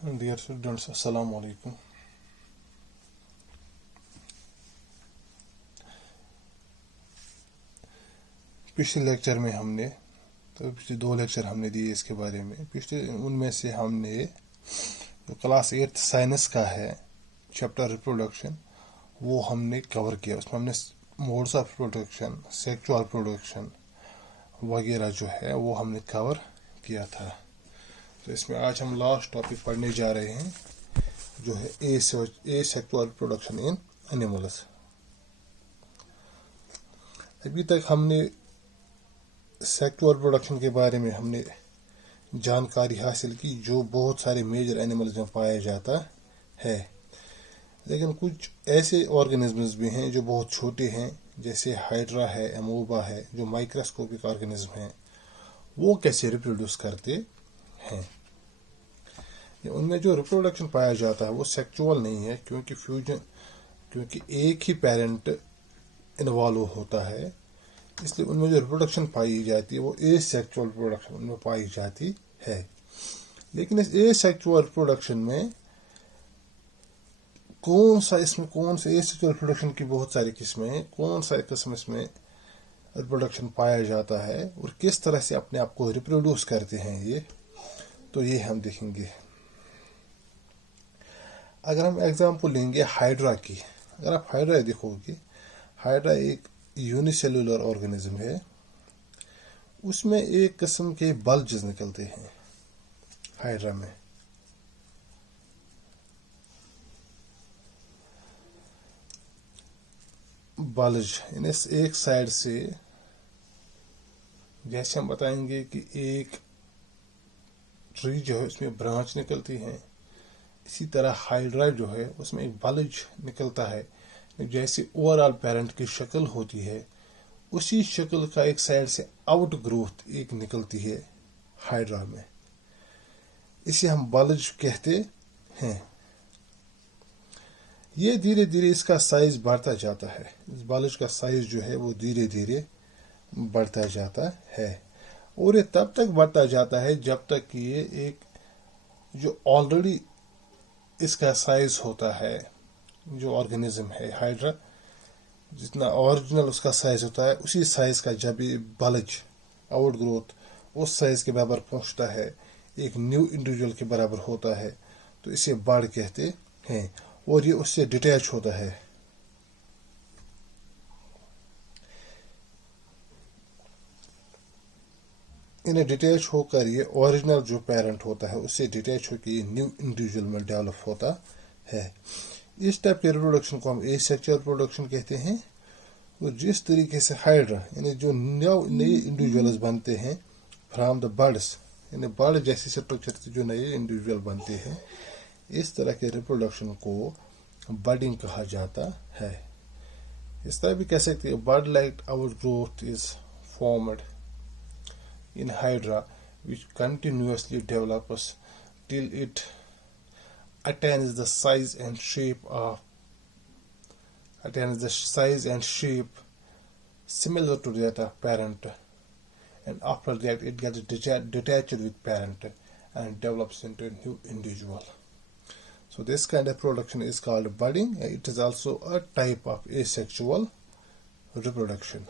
Dear students, Assalamu alaikum. पिछले lecture में हमने पिछले 2 लेक्चर हमने दिए इसके बारे में। पिछले उनमें से हमने जो क्लास 8 साइंस का है चैप्टर रिप्रोडक्शन वो हमने कवर किया। उसमें हमने modes of reproduction, sexual reproduction वगैरह जो है वो हमने कवर किया था। तो इसमें आज हम लास्ट टॉपिक पढ़ने जा रहे हैं जो है सेक्सुअल रिप्रोडक्शन इन एनिमल्स। अभी तक हमने सेक्सुअल रिप्रोडक्शन के बारे में हमने जानकारी हासिल की जो बहुत सारे मेजर एनिमल्स में पाया जाता है, लेकिन कुछ ऐसे ऑर्गेनिजम्स भी हैं जो बहुत छोटे हैं, जैसे हाइड्रा है, एमोबा है, जो माइक्रोस्कोपिक ऑर्गेनिज्म हैं। वो कैसे रिप्रोड्यूस करते हैं? उनमें जो रिप्रोडक्शन पाया जाता है वो सेक्सुअल नहीं है, क्योंकि एक ही पेरेंट इन्वॉल्व होता है, इसलिए उनमें जो रिप्रोडक्शन पाई जाती है वो एसेक्सुअल रिप्रोडक्शन उनमें पाई जाती है। लेकिन इस एसेक्सुअल रिप्रोडक्शन में कौन सा एसेक्सुअल रिप्रोडक्शन की बहुत सारी किस्में हैं, कौन सा किस्म इसमें रिप्रोडक्शन पाया जाता है और किस तरह से अपने आप को रिप्रोड्यूस करते हैं ये हम देखेंगे। अगर हम एग्जांपल लेंगे हाइड्रा की, अगर आप हाइड्रा देखोगे, हाइड्रा एक यूनिसेलुलर ऑर्गेनिज्म है। उसमें एक किस्म के बल्जेस निकलते हैं हाइड्रा में। बल्ज एक साइड से, जैसे हम बताएंगे कि एक ट्री जो है उसमें ब्रांच निकलती है, इसी तरह हाइड्रा जो है उसमें एक बल्ज निकलता है। जैसे ओवरऑल पेरेंट की शक्ल होती है, उसी शक्ल का एक साइड से आउट ग्रोथ एक निकलती है हाइड्रा में, इसे हम बल्ज कहते हैं। ये धीरे धीरे इसका साइज बढ़ता जाता है। इस बल्ज का साइज जो है वो धीरे धीरे बढ़ता जाता है, और ये तब तक बढ़ता जाता है जब तक कि ये एक जो ऑलरेडी इसका साइज होता है, जो ऑर्गेनिज्म है हाइड्रा, जितना ओरिजिनल उसका साइज होता है, उसी साइज का जब ये बल्ज आउट ग्रोथ उस साइज के बराबर पहुंचता है, एक न्यू इंडिविजुअल के बराबर होता है, तो इसे बड़ कहते हैं, और ये उससे डिटैच होता है। इन्हें डिटैच होकर ये ओरिजिनल जो पेरेंट होता है उससे डिटैच होकर ये न्यू इंडिविजुअल में डेवलप होता है। इस टाइप के रिप्रोडक्शन को हम एसेक्सुअल रिप्रोडक्शन कहते हैं। और जिस तरीके से हाइड्रा यानी जो नए इंडिविजुअल्स बनते हैं फ्रॉम द बर्ड्स, यानी बर्ड जैसी स्ट्रक्चर से जो नए इंडिविजुअल बनते हैं, इस तरह के रिप्रोडक्शन को बर्डिंग कहा जाता है। इस तरह भी कह सकते हैं bird like out growth is formed in hydra, which continuously develops till it attains the size and shape similar to that of parent, and after that it gets detached with parent and develops into a new individual. So this kind of production is called budding. It is also a type of asexual reproduction.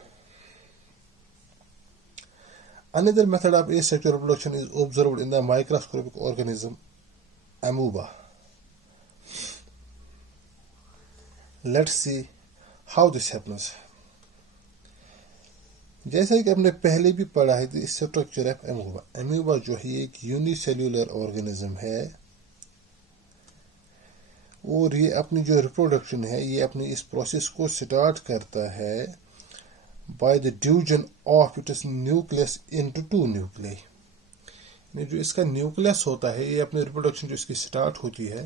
Another method of asexual reproduction is observed in the microscopic organism amoeba. Let's see how this happens. जैसा कि हमने पहले भी पढ़ा है structure of amoeba. Amoeba जो है एक यूनिसेल्यूलर ऑर्गेनिज्म है, और ये अपनी जो रिप्रोडक्शन है ये अपनी इस प्रोसेस को स्टार्ट करता है by the division of its nucleus into 2 nuclei. जो इसका न्यूक्लियस होता है, ये अपने रिप्रोडक्शन जो इसकी स्टार्ट होती है,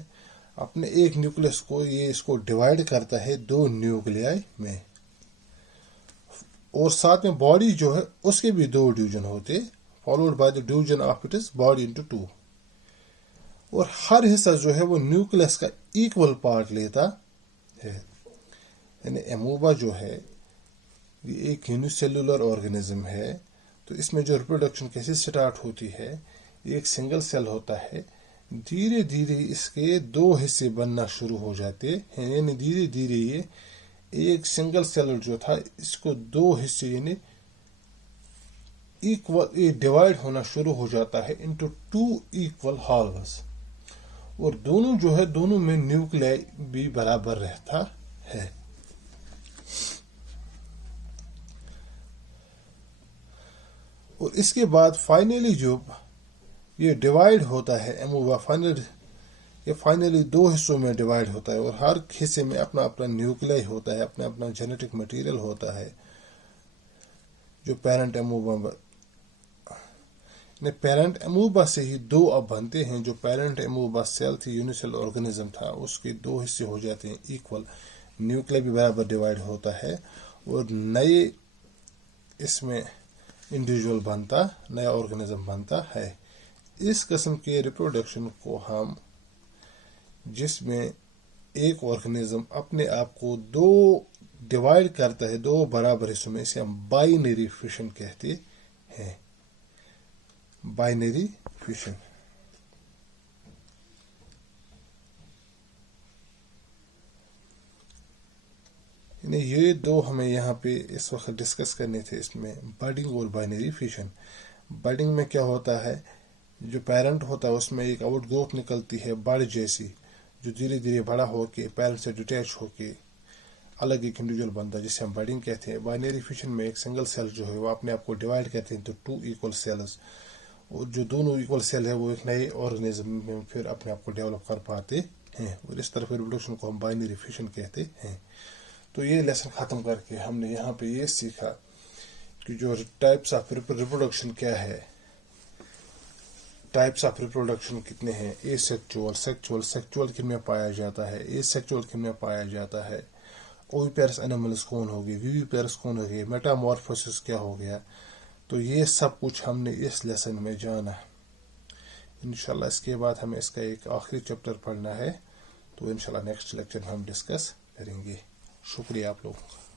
अपने एक न्यूक्लियस को ये इसको डिवाइड करता है 2 न्यूक्लियाई में, और साथ में बॉडी जो है उसके भी 2 डिवीजन होते, followed by the division of its body into 2, और हर हिस्सा जो है वो न्यूक्लियस का इक्वल पार्ट लेता है। यानी एमोबा जो है ये एक यूनिसेलुलर ऑर्गेनिज्म है, तो इसमें जो रिप्रोडक्शन कैसे स्टार्ट होती है, एक सिंगल सेल होता है धीरे धीरे इसके दो हिस्से बनना शुरू हो जाते हैं, यानी धीरे धीरे ये एक सिंगल सेल जो था इसको दो हिस्से यानी इक्वल डिवाइड होना शुरू हो जाता है इनटू टू इक्वल हाल्व्स, और दोनों जो है दोनों में न्यूक्लियाई भी बराबर रहता है। और इसके बाद फाइनली जो ये डिवाइड होता है अमूबा फाइनली दो हिस्सों में डिवाइड होता है, और हर हिस्से में अपना अपना न्यूक्लियाई होता है, अपना अपना जेनेटिक मटेरियल होता है। जो पेरेंट अमूबा से ही दो अब बनते हैं। जो पेरेंट अमूबा सेल थी, यूनिसेल ऑर्गेनिज्म था, उसके दो हिस्से हो जाते हैं इक्वल, न्यूक्लियाई भी बराबर डिवाइड होता है, और नए इसमें इंडिविजुअल बनता, नया ऑर्गेनिज्म बनता है। इस किस्म के रिप्रोडक्शन को हम, जिसमें एक ऑर्गेनिज्म अपने आप को दो डिवाइड करता है दो बराबर हिस्सों में, इसे हम बाइनरी फिशन कहते हैं। Binary fission. ये दो हमें यहाँ पे इस वक्त डिस्कस करने थे, इसमें बडिंग और बाइनरी फिशन। बडिंग में क्या होता है, जो पेरेंट होता है उसमें एक आउट ग्रोथ निकलती है बड़ जैसी, जो धीरे धीरे बड़ा होके पेरेंट से डिटैच होके अलग एक इंडिविजुअल बनता है, जिसे हम बडिंग कहते हैं। बाइनरी फिशन में एक सिंगल सेल जो है वो अपने आप को डिवाइड करते हैं तो टू इक्वल सेल्स, और जो दोनों इक्वल सेल है वो एक नए ऑर्गेनिज्म में फिर अपने आप को डेवलप कर पाते हैं, और इस तरह रिप्रोडक्शन को हम बाइनरी फिशन कहते हैं। तो ये लेसन ख़त्म करके हमने यहाँ पे ये सीखा कि जो टाइप्स ऑफ रिप्रोडक्शन क्या है, टाइप्स ऑफ रिप्रोडक्शन कितने हैं, सेक्चुअल किन में पाया जाता है, एसेक्चुअल किन में पाया जाता है, ओविपेरस एनिमल्स कौन हो गए, विविपेरस कौन हो गए, मेटामॉर्फोसिस क्या हो गया। तो ये सब कुछ हमने इस लेसन में जाना। इंशाल्लाह इसके बाद हमें इसका एक आखिरी चैप्टर पढ़ना है, तो इंशाल्लाह नेक्स्ट लेक्चर में हम डिस्कस करेंगे। शुक्रिया आप लोगों का।